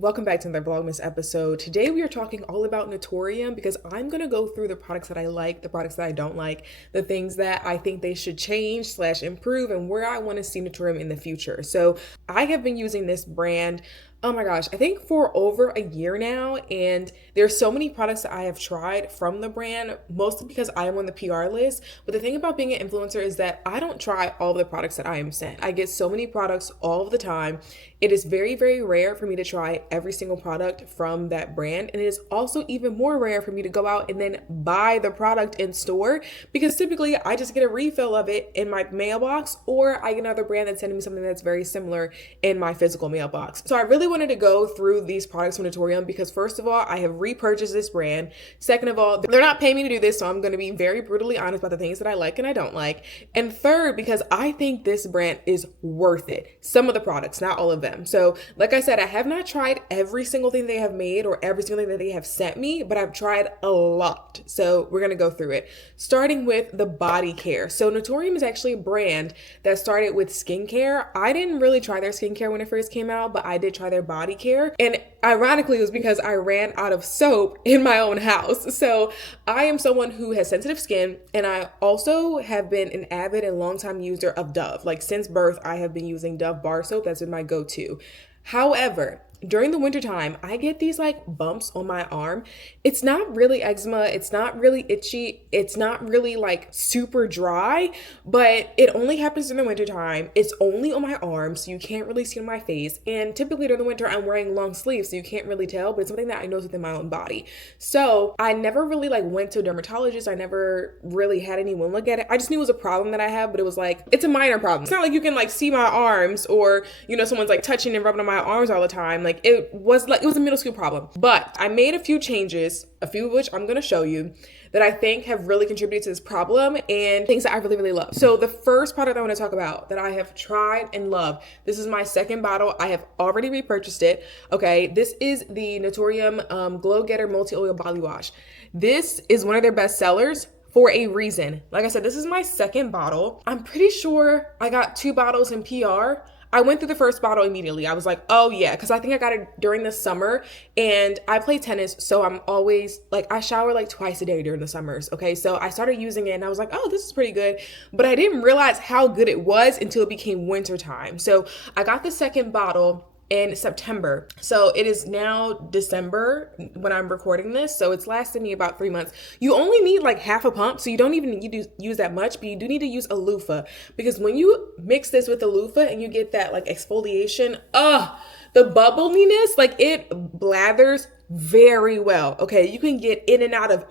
Welcome back to another Vlogmas episode. Today we are talking all about Naturium because I'm going to go through the products that I like, the products that I don't like, the things that I think they should change slash improve, and where I want to see Naturium in the future. So I have been using this brand, oh my gosh, I think for over a year now, and there's so many products that I have tried from the brand, mostly because I am on the PR list. But the thing about being an influencer is that I don't try all of the products that I am sent. I get so many products all of the time. It is very, very rare for me to try every single product from that brand. And it is also even more rare for me to go out and then buy the product in store, because typically I just get a refill of it in my mailbox, or I get another brand that's sending me something that's very similar in my physical mailbox. So I really wanted to go through these products from Naturium because, first of all, I have repurchased this brand. Second of all, they're not paying me to do this, so I'm going to be very brutally honest about the things that I like and I don't like. And third, because I think this brand is worth it. Some of the products, not all of them. So like I said, I have not tried every single thing they have made or every single thing that they have sent me, but I've tried a lot. So we're going to go through it. Starting with the Bodycare. So Naturium is actually a brand that started with skincare. I didn't really try their skincare when it first came out, but I did try their Bodycare. And ironically, it was because I ran out of soap in my own house. So I am someone who has sensitive skin, and I also have been an avid and longtime user of Dove. Like since birth, I have been using Dove bar soap. That's been my go-to. However, during the wintertime, I get these like bumps on my arm. It's not really eczema. It's not really itchy. It's not really like super dry, but it only happens during the wintertime. It's only on my arm, so you can't really see it on my face. And typically during the winter, I'm wearing long sleeves, so you can't really tell, but it's something that I notice within my own body. So I never really like went to a dermatologist. I never really had anyone look at it. I just knew it was a problem that I have, but it was like, it's a minor problem. It's not like you can like see my arms, or, you know, someone's like touching and rubbing on my arms all the time. Like it was a middle school problem. But I made a few changes, a few of which I'm going to show you, that I think have really contributed to this problem and things that I really, really love. So the first product I want to talk about that I have tried and love, this is my second bottle. I have already repurchased it. Okay. This is the Naturium Glow Getter Multi-Oil Body Wash. This is one of their best sellers for a reason. Like I said, this is my second bottle. I'm pretty sure I got 2 bottles in PR. I went through the first bottle immediately. I was like, oh yeah, because I think I got it during the summer, and I play tennis, so I'm always like, I shower like twice a day during the summers. Okay, so I started using it and I was like, oh, this is pretty good, but I didn't realize how good it was until it became winter time. So I got the second bottle in September. So it is now December when I'm recording this. So it's lasted me about 3 months. You only need like half a pump. So you don't even need to use that much, but you do need to use a loofah, because when you mix this with a loofah and you get that like exfoliation, the bubbliness, like it blathers very well. Okay. You can get in and out of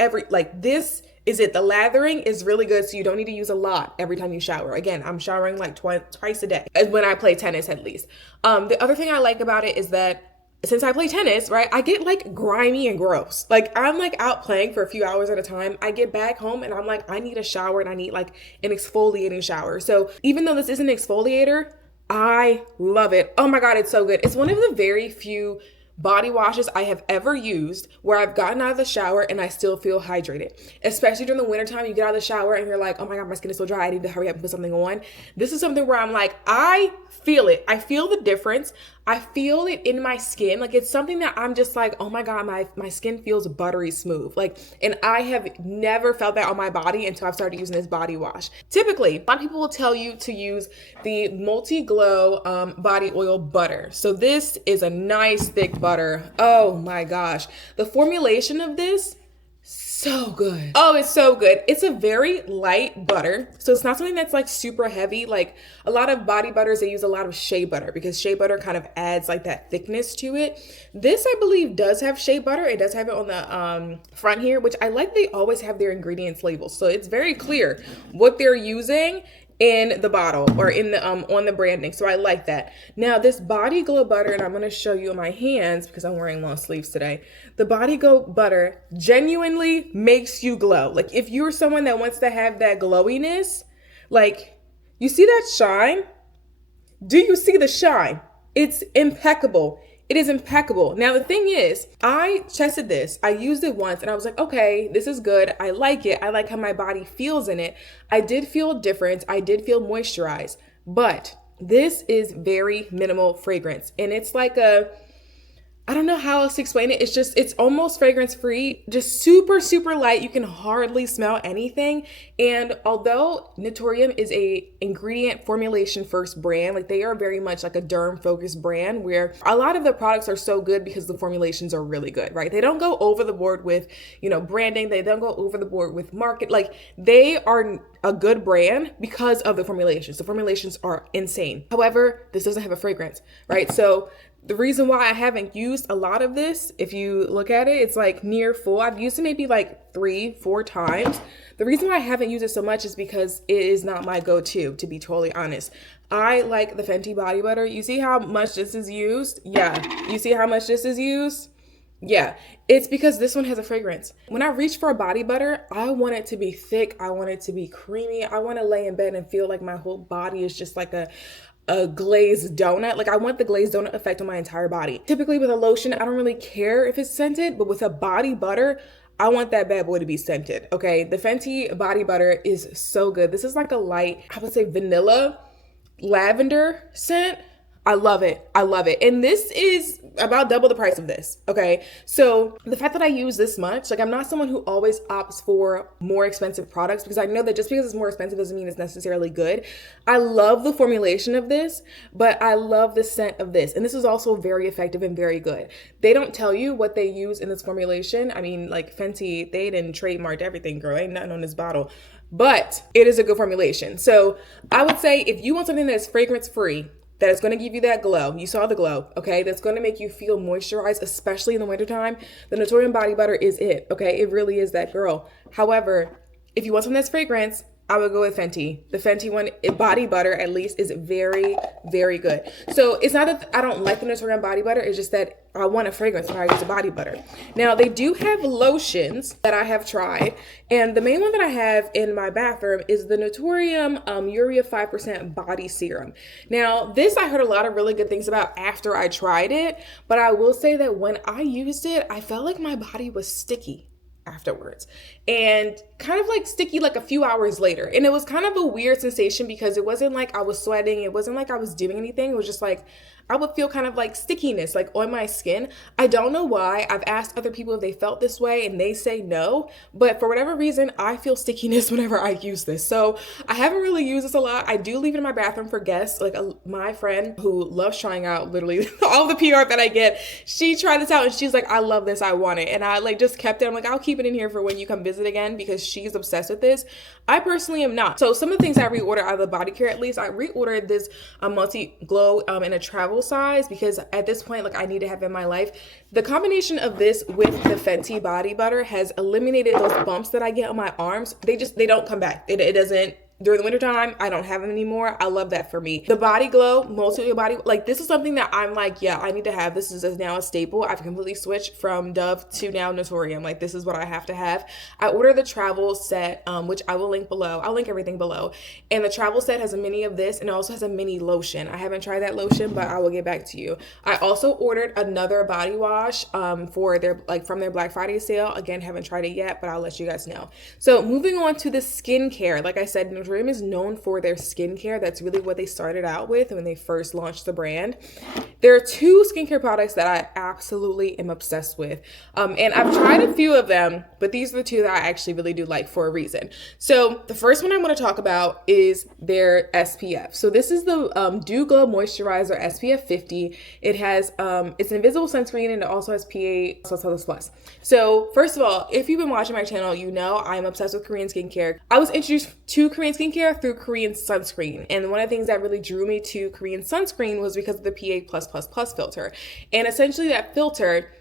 this is it. The lathering is really good, so you don't need to use a lot every time you shower. Again, I'm showering like twice a day when I play tennis, at least. The other thing I like about it is that since I play tennis, right, I get like grimy and gross. Like I'm like out playing for a few hours at a time. I get back home and I'm like, I need a shower, and I need like an exfoliating shower. So even though this isn't an exfoliator, I love it. Oh my God, it's so good. It's one of the very few body washes I have ever used where I've gotten out of the shower and I still feel hydrated. Especially during the wintertime, you get out of the shower and you're like, oh my God, my skin is so dry, I need to hurry up and put something on. This is something where I'm like, I feel it. I feel the difference. I feel it in my skin. Like it's something that I'm just like, oh my God, my skin feels buttery smooth. Like, and I have never felt that on my body until I've started using this body wash. Typically, a lot of people will tell you to use the Multi-Glow body oil butter. So this is a nice thick butter. Oh my gosh. The formulation of this, so good. Oh, it's so good. It's a very light butter. So it's not something that's like super heavy. Like a lot of body butters, they use a lot of shea butter because shea butter kind of adds like that thickness to it. This, I believe, does have shea butter. It does have it on the front here, which I like. They always have their ingredients labels. So it's very clear what they're using in the bottle or in the on the branding. So I like that. Now this Body Glow butter, and I'm going to show you on my hands because I'm wearing long sleeves today. The Body Glow butter genuinely makes you glow. Like if you're someone that wants to have that glowiness, like you see that shine? Do you see the shine? It's impeccable. It is impeccable. Now, the thing is, I tested this. I used it once and I was like, okay, this is good. I like it. I like how my body feels in it. I did feel a difference. I did feel moisturized, but this is very minimal fragrance. And it's like I don't know how else to explain it. It's almost fragrance free, just super, super light. You can hardly smell anything. And although Naturium is a ingredient formulation first brand, like they are very much like a derm focused brand where a lot of the products are so good because the formulations are really good, right? They don't go over the board with, branding. They don't go over the board with market. Like they are a good brand because of the formulations. The formulations are insane. However, this doesn't have a fragrance, right? So the reason why I haven't used a lot of this, if you look at it, it's like near full. I've used it maybe like 3-4 times. The reason why I haven't used it so much is because it is not my go-to, to be totally honest. I like the Fenty body butter. You see how much this is used? Yeah. You see how much this is used? Yeah, it's because this one has a fragrance. When I reach for a body butter, I want it to be thick. I want it to be creamy. I want to lay in bed and feel like my whole body is just like a glazed donut. Like I want the glazed donut effect on my entire body. Typically with a lotion, I don't really care if it's scented, but with a body butter, I want that bad boy to be scented, okay? The Fenty body butter is so good. This is like a light, I would say vanilla lavender scent. I love it. I love it. And this is about double the price of this. Okay. So the fact that I use this much, like I'm not someone who always opts for more expensive products because I know that just because it's more expensive doesn't mean it's necessarily good. I love the formulation of this, but I love the scent of this. And this is also very effective and very good. They don't tell you what they use in this formulation. I mean, like Fenty, they didn't trademark everything, girl. Ain't nothing on this bottle. But it is a good formulation. So I would say if you want something that's fragrance free, that is going to give you that glow. You saw the glow, okay? That's going to make you feel moisturized, especially in the wintertime. The Naturium body butter is it, okay? It really is that girl. However, if you want something that's fragrance, I would go with Fenty. The Fenty one, body butter at least, is very, very good. So it's not that I don't like the Naturium body butter. It's just that I want a fragrance when I use a body butter. Now, they do have lotions that I have tried. And the main one that I have in my bathroom is the Naturium Urea 5% Body Serum. Now, this I heard a lot of really good things about after I tried it. But I will say that when I used it, I felt like my body was sticky afterwards and kind of like sticky like a few hours later. And it was kind of a weird sensation because it wasn't like I was sweating. It wasn't like I was doing anything. It was just like I would feel kind of like stickiness like on my skin. I don't know why. I've asked other people if they felt this way and they say no, but for whatever reason, I feel stickiness whenever I use this. So I haven't really used this a lot. I do leave it in my bathroom for guests. Like my friend who loves trying out literally all the PR that I get, she tried this out and she's like, I love this. I want it. And I like just kept it. I'm like, I'll keep it in here for when you come visit again because she's obsessed with this. I personally am not. So some of the things I reordered out of the Bodycare, at least I reordered this multi-glow in a travel size because at this point, like I need to have in my life. The combination of this with the Fenty body butter has eliminated those bumps that I get on my arms. They don't come back. It doesn't. During the wintertime, I don't have them anymore. I love that for me. The body glow, multi body, like this is something that I'm like, yeah, I need to have. This is now a staple. I've completely switched from Dove to now Naturium. Like this is what I have to have. I ordered the travel set, which I will link below. I'll link everything below. And the travel set has a mini of this and it also has a mini lotion. I haven't tried that lotion, but I will get back to you. I also ordered another body wash for their from their Black Friday sale. Again, haven't tried it yet, but I'll let you guys know. So moving on to the skincare, like I said, Naturium is known for their skincare. That's really what they started out with when they first launched the brand. There are two skincare products that I absolutely am obsessed with. And I've tried a few of them, but these are the two that I actually really do like for a reason. So the first one I want to talk about is their SPF. So this is the Dew Glow Moisturizer SPF 50. It has, it's an invisible sunscreen and it also has PA++++. So first of all, if you've been watching my channel, you know I'm obsessed with Korean skincare. I was introduced to Korean skincare through Korean sunscreen. And one of the things that really drew me to Korean sunscreen was because of the PA+++ filter. And essentially that filter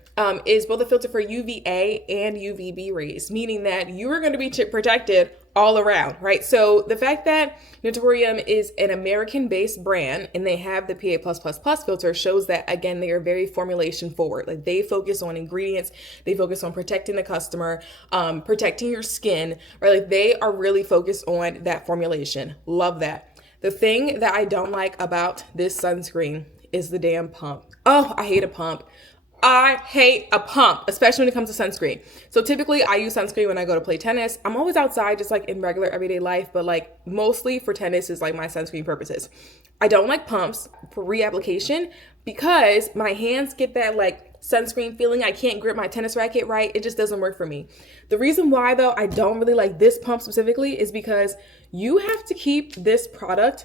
is both a filter for UVA and UVB rays, meaning that you are going to be protected all around, right? So the fact that Naturium is an American-based brand and they have the PA+++ filter shows that, again, they are very formulation forward. Like they focus on ingredients, they focus on protecting the customer, protecting your skin, right? Like they are really focused on that formulation. Love that. The thing that I don't like about this sunscreen is the damn pump. Oh, I hate a pump. I hate a pump, especially when it comes to sunscreen. So typically I use sunscreen when I go to play tennis. I'm always outside just like in regular everyday life, but like mostly for tennis is like my sunscreen purposes. I don't like pumps for reapplication because my hands get that like sunscreen feeling. I can't grip my tennis racket right. It just doesn't work for me. The reason why though I don't really like this pump specifically is because you have to keep this product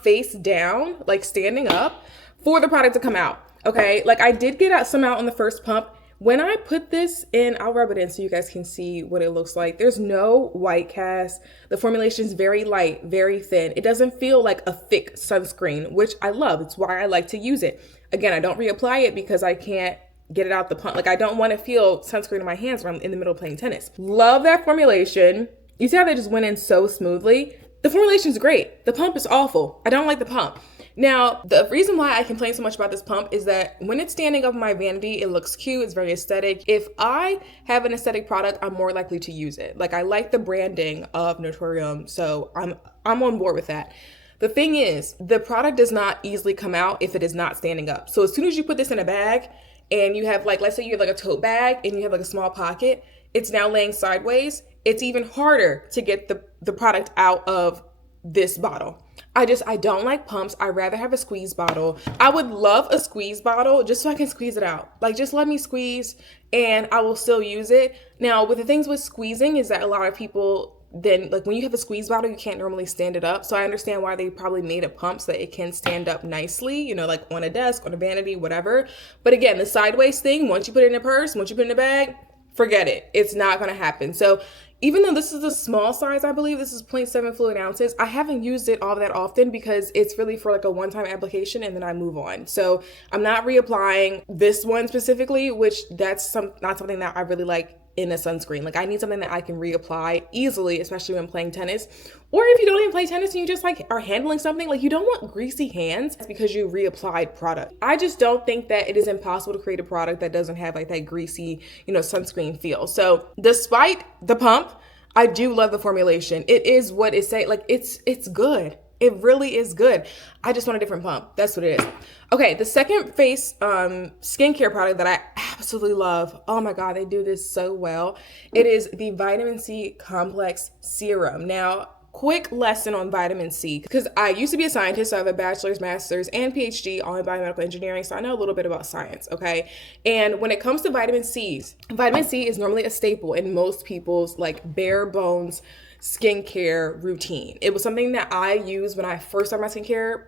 face down, like standing up, for the product to come out. Okay, like I did get some out on the first pump. When I put this in, I'll rub it in so you guys can see what it looks like. There's no white cast. The formulation is very light, very thin. It doesn't feel like a thick sunscreen, which I love. It's why I like to use it. Again, I don't reapply it because I can't get it out the pump. Like I don't want to feel sunscreen in my hands when I'm in the middle of playing tennis. Love that formulation. You see how they just went in so smoothly? The formulation's great. The pump is awful. I don't like the pump. Now, the reason why I complain so much about this pump is that when it's standing up in my vanity, it looks cute, it's very aesthetic. If I have an aesthetic product, I'm more likely to use it. Like I like the branding of Naturium, so I'm on board with that. The thing is, the product does not easily come out if it is not standing up. So as soon as you put this in a bag and you have like, let's say you have like a tote bag and you have like a small pocket, it's now laying sideways. It's even harder to get the product out of this bottle. I don't like pumps. I'd rather have a squeeze bottle. I would love a squeeze bottle just so I can squeeze it out. Like just let me squeeze and I will still use it. Now with the things with squeezing is that a lot of people then like when you have a squeeze bottle, you can't normally stand it up. So I understand why they probably made a pump so that it can stand up nicely, you know, like on a desk, on a vanity, whatever. But again, the sideways thing, once you put it in a purse, once you put it in a bag, forget it. It's not going to happen. So even though this is a small size, I believe this is 0.7 fluid ounces, I haven't used it all that often because it's really for like a one-time application and then I move on. So I'm not reapplying this one specifically, which that's not something that I really like in a sunscreen. Like I need something that I can reapply easily, especially when playing tennis. Or if you don't even play tennis and you just like are handling something, like you don't want greasy hands because you reapplied product. I just don't think that it is impossible to create a product that doesn't have like that greasy, you know, sunscreen feel. So despite the pump, I do love the formulation. It is what it say, like it's good. It really is good. I just want a different pump. That's what it is. Okay, the second face skincare product that I absolutely love. Oh my God, they do this so well. It is the Vitamin C Complex Serum. Now, quick lesson on vitamin C, because I used to be a scientist. So I have a bachelor's, master's, and PhD all in biomedical engineering. So I know a little bit about science, okay? And when it comes to vitamin C is normally a staple in most people's like bare bones skincare routine. It was something that I used when I first started my skincare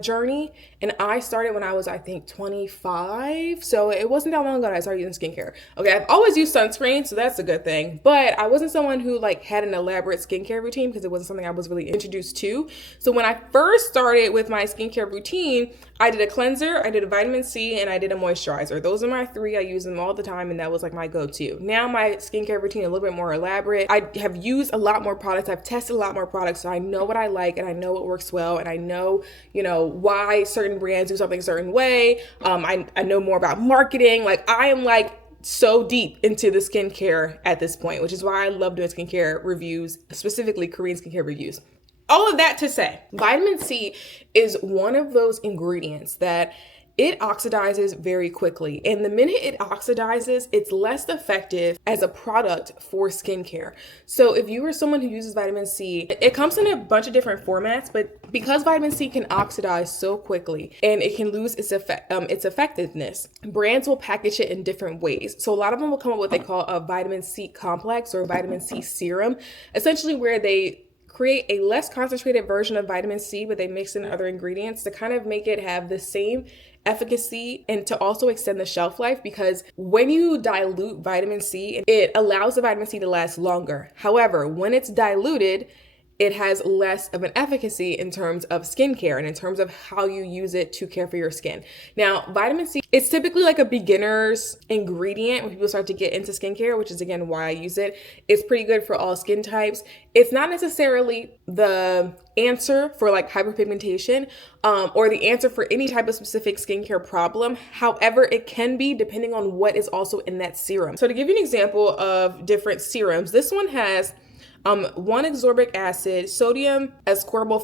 journey, and I started when I was, I think, 25. So it wasn't that long ago that I started using skincare. Okay, I've always used sunscreen, so that's a good thing. But I wasn't someone who like had an elaborate skincare routine because it wasn't something I was really introduced to. So when I first started with my skincare routine, I did a cleanser, I did a vitamin C, and I did a moisturizer. Those are my three. I use them all the time, and that was like my go-to. Now my skincare routine is a little bit more elaborate. I have used a lot more products. I've tested a lot more products, so I know what I like, and I know what works well, and I know, you know, why certain brands do something a certain way. I know more about marketing. Like I am like so deep into the skincare at this point, which is why I love doing skincare reviews, specifically Korean skincare reviews. All of that to say, vitamin C is one of those ingredients that it oxidizes very quickly. And the minute it oxidizes, it's less effective as a product for skincare. So if you are someone who uses vitamin C, it comes in a bunch of different formats, but because vitamin C can oxidize so quickly and it can lose its effectiveness, brands will package it in different ways. So a lot of them will come up with what they call a vitamin C complex or vitamin C serum, essentially where they create a less concentrated version of vitamin C, but they mix in other ingredients to kind of make it have the same efficacy and to also extend the shelf life, because when you dilute vitamin C, it allows the vitamin C to last longer. However, when it's diluted, it has less of an efficacy in terms of skincare and in terms of how you use it to care for your skin. Now, vitamin C, it's typically like a beginner's ingredient when people start to get into skincare, which is again why I use it. It's pretty good for all skin types. It's not necessarily the answer for like hyperpigmentation or the answer for any type of specific skincare problem. However, it can be depending on what is also in that serum. So to give you an example of different serums, this one has one ascorbic acid, sodium ascorbyl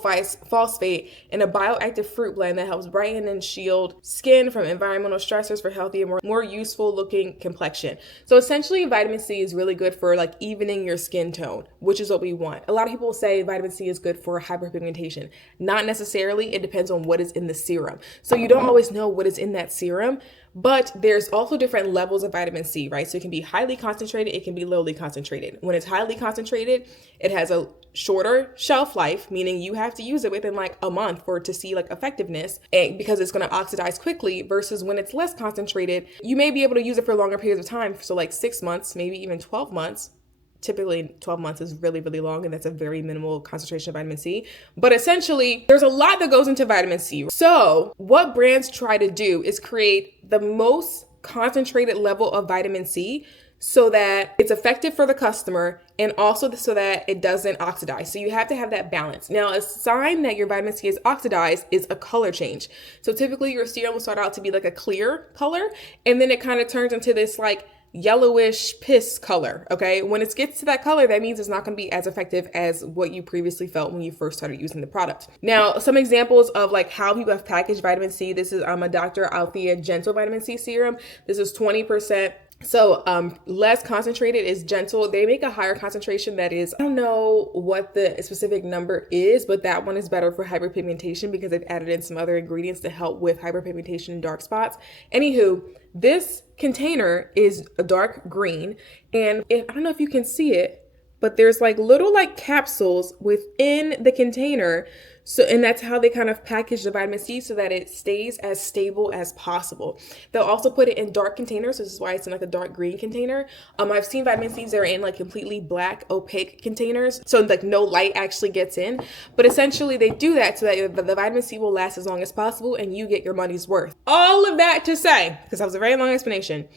phosphate, and a bioactive fruit blend that helps brighten and shield skin from environmental stressors for healthier, more useful looking complexion. So essentially, vitamin C is really good for like evening your skin tone, which is what we want. A lot of people say vitamin C is good for hyperpigmentation. Not necessarily. It depends on what is in the serum. So you don't always know what is in that serum. But there's also different levels of vitamin C, right? So it can be highly concentrated, it can be lowly concentrated. When it's highly concentrated, it has a shorter shelf life, meaning you have to use it within like a month for it to see like effectiveness, because it's going to oxidize quickly, versus when it's less concentrated, you may be able to use it for longer periods of time. So like 6 months, maybe even 12 months. Typically 12 months is really, really long, and that's a very minimal concentration of vitamin C. But essentially, there's a lot that goes into vitamin C. So what brands try to do is create the most concentrated level of vitamin C so that it's effective for the customer and also so that it doesn't oxidize. So you have to have that balance. Now, a sign that your vitamin C is oxidized is a color change. So typically your serum will start out to be like a clear color, and then it kind of turns into this like yellowish piss color. Okay. When it gets to that color, that means it's not going to be as effective as what you previously felt when you first started using the product. Now, some examples of like how people have packaged vitamin C. This is a Dr. Althea Gentle Vitamin C Serum. This is 20%. So less concentrated is gentle. They make a higher concentration that is, I don't know what the specific number is, but that one is better for hyperpigmentation because they've added in some other ingredients to help with hyperpigmentation and dark spots. Anywho, this container is a dark green, and I don't know if you can see it, but there's like little like capsules within the container. So, and that's how they kind of package the vitamin C so that it stays as stable as possible. They'll also put it in dark containers. So this is why it's in like a dark green container. I've seen vitamin C's that are in like completely black, opaque containers. So like no light actually gets in. But essentially they do that so that the vitamin C will last as long as possible and you get your money's worth. All of that to say, because that was a very long explanation,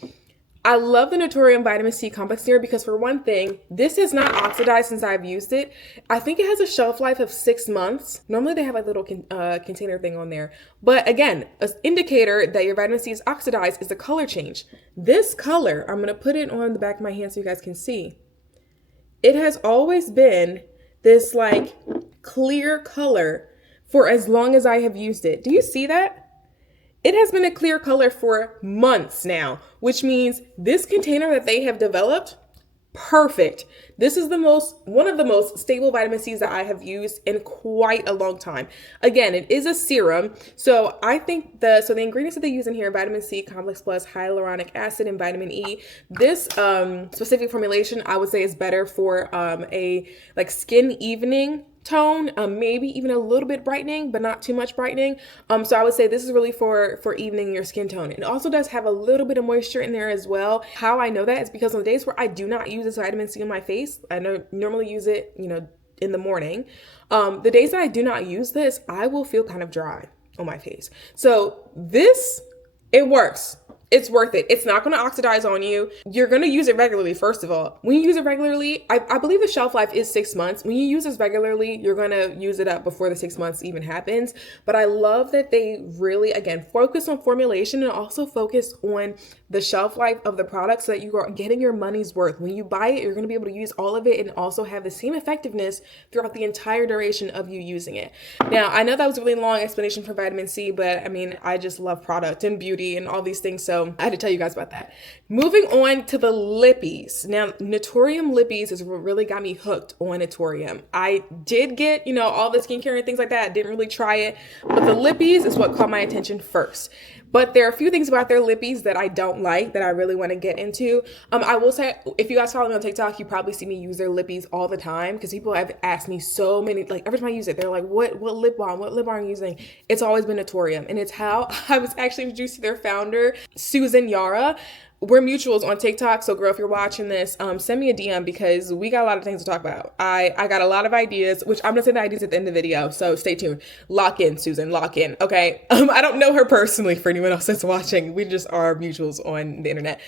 I love the Naturium Vitamin C Complex Serum because, for one thing, this has not oxidized since I've used it. I think it has a shelf life of 6 months. Normally they have a little container thing on there. But again, an indicator that your vitamin C is oxidized is the color change. This color, I'm going to put it on the back of my hand so you guys can see. It has always been this like clear color for as long as I have used it. Do you see that? It has been a clear color for months now, which means this container that they have developed, perfect. This is one of the most stable vitamin C's that I have used in quite a long time. Again, it is a serum. So I think the ingredients that they use in here, vitamin C, complex plus, hyaluronic acid, and vitamin E. This specific formulation, I would say, is better for a like skin evening tone, maybe even a little bit brightening, but not too much brightening. So I would say this is really for evening your skin tone. It also does have a little bit of moisture in there as well. How I know that is because on the days where I do not use this vitamin C on my face, I normally use it, in the morning. The days that I do not use this, I will feel kind of dry on my face. So this, it works. It's worth it. It's not going to oxidize on you. You're going to use it regularly, first of all. When you use it regularly, I believe the shelf life is 6 months. When you use this regularly, you're going to use it up before the 6 months even happens. But I love that they really, again, focus on formulation and also focus on the shelf life of the product so that you are getting your money's worth. When you buy it, you're going to be able to use all of it and also have the same effectiveness throughout the entire duration of you using it. Now, I know that was a really long explanation for vitamin C, but I mean, I just love product and beauty and all these things. So I had to tell you guys about that. Moving on to the lippies. Now, Naturium lippies is what really got me hooked on Naturium. I did get, all the skincare and things like that. I didn't really try it, but the lippies is what caught my attention first. But there are a few things about their lippies that I don't like that I really want to get into. I will say, if you guys follow me on TikTok, you probably see me use their lippies all the time because people have asked me so many, like every time I use it, they're like, what lip balm are you using? It's always been Naturium. And it's how I was actually introduced to their founder, Susan Yara. We're mutuals on TikTok. So girl, if you're watching this, send me a DM because we got a lot of things to talk about. I got a lot of ideas, which I'm going to say the ideas at the end of the video. So stay tuned. Lock in, Susan, lock in. Okay. I don't know her personally for anyone else that's watching. We just are mutuals on the internet.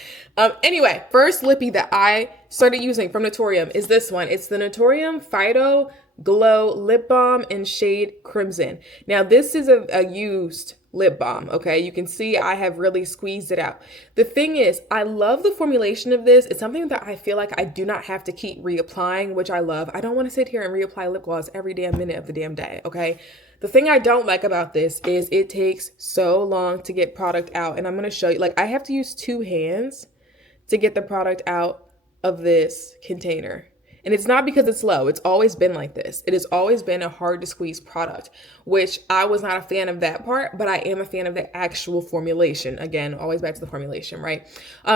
Anyway, first lippy that I started using from Naturium is this one. It's the Naturium Phyto Glow Lip Balm in shade Crimson. Now, this is a used lip balm, okay? You can see I have really squeezed it out. The thing is, I love the formulation of this. It's something that I feel like I do not have to keep reapplying, which I love. I don't want to sit here and reapply lip gloss every damn minute of the damn day, okay? The thing I don't like about this is it takes so long to get product out. And I'm going to show you, like, I have to use 2 hands to get the product out of this container. And it's not because it's slow. It's always been like this. It has always been a hard to squeeze product, which I was not a fan of that part, but I am a fan of the actual formulation. Again, always back to the formulation, right?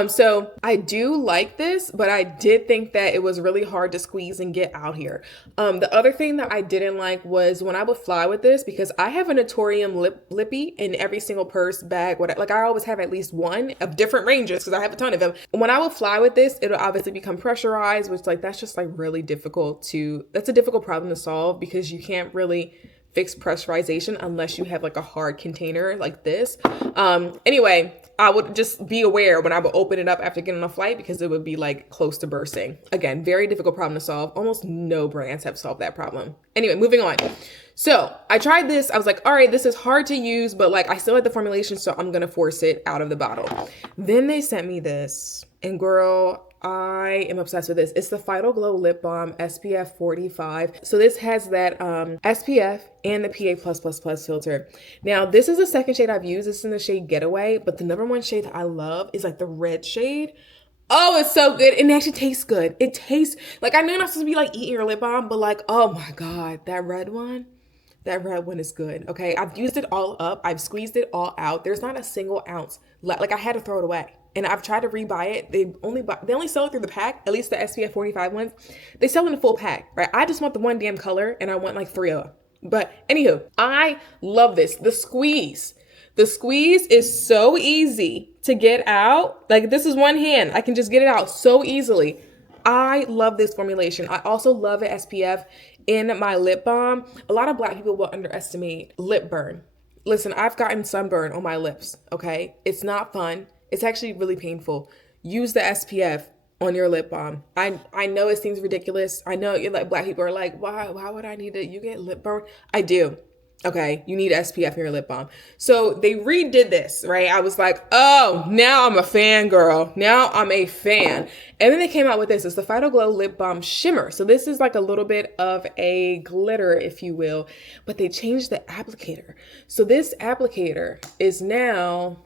So I do like this, but I did think that it was really hard to squeeze and get out here. The other thing that I didn't like was when I would fly with this, because I have a Naturium lippy in every single purse, bag, whatever. Like, I always have at least one of different ranges because I have a ton of them. When I would fly with this, it'll obviously become pressurized, which, like, that's just like really difficult that's a difficult problem to solve because you can't really fix pressurization unless you have like a hard container like this. Anyway, I would just be aware when I would open it up after getting on a flight because it would be like close to bursting. Again, very difficult problem to solve. Almost no brands have solved that problem. Anyway, moving on. So I tried this. I was like, all right, this is hard to use, but like I still like the formulation, so I'm gonna force it out of the bottle. Then they sent me this, and girl, I am obsessed with this. It's the Phyto Glow Lip Balm SPF 45. So this has that SPF and the PA+++ filter. Now, this is the second shade I've used. This is in the shade Getaway, but the number one shade that I love is like the red shade. Oh, it's so good. And it actually tastes good. It tastes like, I know you're not supposed to be like eating your lip balm, but like, oh my God, that red one is good. Okay. I've used it all up. I've squeezed it all out. There's not a single ounce left. Like, I had to throw it away. And I've tried to rebuy it. They only sell it through the pack, at least the SPF 45 ones. They sell in a full pack, right? I just want the one damn color and I want like 3 of them. But anywho, I love this. The squeeze is so easy to get out. Like, this is one hand. I can just get it out so easily. I love this formulation. I also love an SPF in my lip balm. A lot of Black people will underestimate lip burn. Listen, I've gotten sunburn on my lips, okay? It's not fun. It's actually really painful. Use the SPF on your lip balm. I know it seems ridiculous. I know you're like, Black people are like, why would I need it? You get lip burn? I do. Okay, you need SPF in your lip balm. So they redid this, right? I was like, oh, now I'm a fan, girl. Now I'm a fan. And then they came out with this. It's the Phyto Glow Lip Balm Shimmer. So this is like a little bit of a glitter, if you will, but they changed the applicator. So this applicator is now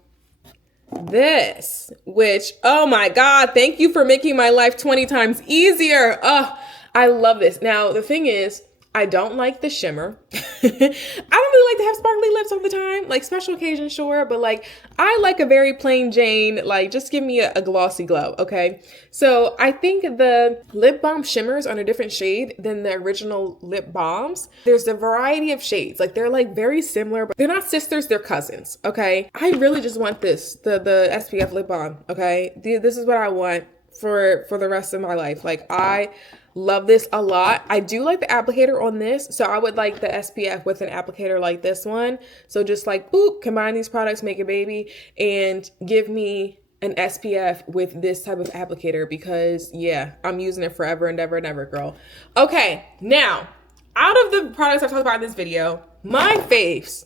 this, which, oh my God, thank you for making my life 20 times easier. Oh, I love this. Now, the thing is, I don't like the shimmer. I don't really like to have sparkly lips all the time, like special occasion, sure. But like, I like a very plain Jane, like just give me a glossy glow. Okay. So I think the lip balm shimmers are in a different shade than the original lip balms. There's a variety of shades. Like, they're like very similar, but they're not sisters, they're cousins. Okay. I really just want this, the SPF lip balm. Okay. This is what I want for the rest of my life. Like, I love this a lot. I do like the applicator on this. So I would like the SPF with an applicator like this one. So just like, boop, combine these products, make a baby, and give me an SPF with this type of applicator because, yeah, I'm using it forever and ever and ever, girl. Okay, now, out of the products I've talked about in this video, my faves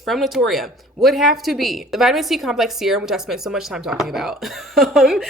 from Naturium would have to be the Vitamin C Complex Serum, which I spent so much time talking about. The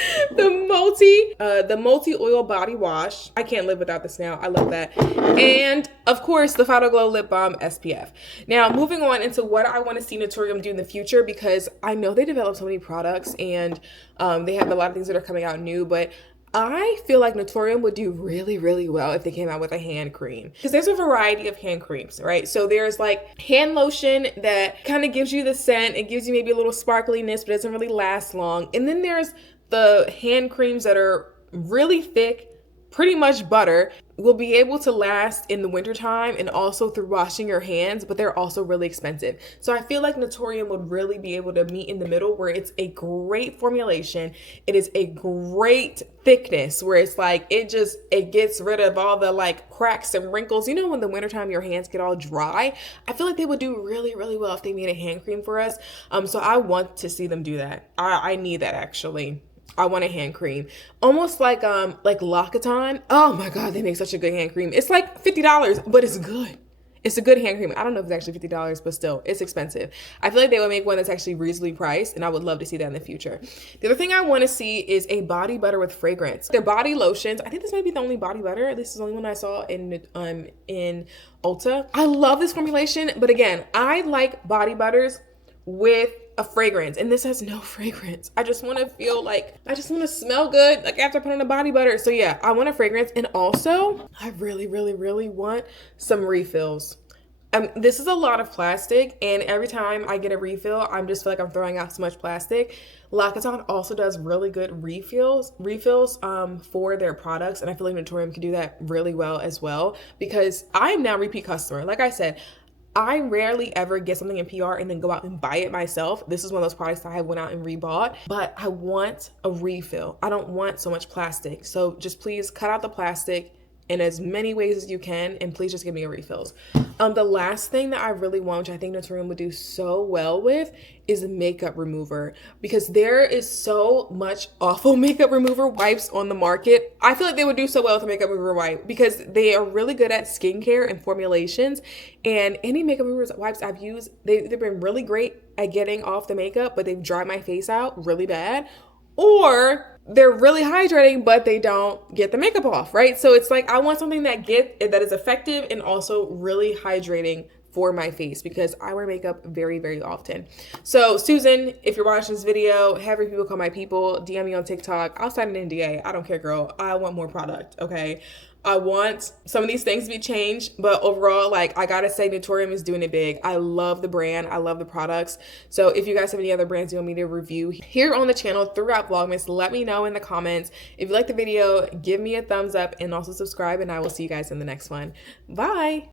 multi oil body wash. I can't live without this now. I love that. And of course, the Phyto Glow Lip Balm SPF. Now, moving on into what I want to see Naturium do in the future, because I know they develop so many products and they have a lot of things that are coming out new, but I feel like Naturium would do really, really well if they came out with a hand cream. Because there's a variety of hand creams, right? So there's like hand lotion that kind of gives you the scent. It gives you maybe a little sparkliness, but doesn't really last long. And then there's the hand creams that are really thick, pretty much butter, will be able to last in the wintertime and also through washing your hands, but they're also really expensive. So I feel like Naturium would really be able to meet in the middle where it's a great formulation. It is a great thickness where it's like, it gets rid of all the like cracks and wrinkles. You know, when the wintertime your hands get all dry, I feel like they would do really, really well if they made a hand cream for us. So I want to see them do that. I need that actually. I want a hand cream. Almost like L'Occitane. Oh my God, they make such a good hand cream. It's like $50, but it's good. It's a good hand cream. I don't know if it's actually $50, but still, it's expensive. I feel like they would make one that's actually reasonably priced, and I would love to see that in the future. The other thing I want to see is a body butter with fragrance. Their body lotions, I think this might be the only body butter. This is the only one I saw in Ulta. I love this formulation, but again, I like body butters with a fragrance, and this has no fragrance. I just want to feel like, I just want to smell good like after putting on a body butter. So yeah, I want a fragrance, and also I really want some refills. This is a lot of plastic, and every time I get a refill, I'm just feel like I'm throwing out so much plastic. L'Occitane also does really good refills for their products, and I feel like Naturium can do that really well as well, because I'm now a repeat customer. Like I said, I rarely ever get something in PR and then go out and buy it myself. This is one of those products that I went out and rebought, but I want a refill. I don't want so much plastic. So just please cut out the plastic in as many ways as you can, and please just give me a refills. The last thing that I really want, which I think Naturium would do so well with, is a makeup remover, because there is so much awful makeup remover wipes on the market. I feel like they would do so well with a makeup remover wipe because they are really good at skincare and formulations, and any makeup remover wipes I've used, they've been really great at getting off the makeup, but they've dried my face out really bad, or they're really hydrating, but they don't get the makeup off, right? So it's like, I want something that is effective and also really hydrating for my face, because I wear makeup very often. So Susan, if you're watching this video, have your people call my people, DM me on TikTok. I'll sign an NDA. I don't care, girl. I want more product, okay? I want some of these things to be changed, but overall, like, I gotta say, Naturium is doing it big. I love the brand. I love the products. So if you guys have any other brands you want me to review here on the channel throughout Vlogmas, let me know in the comments. If you like the video, give me a thumbs up and also subscribe, and I will see you guys in the next one. Bye.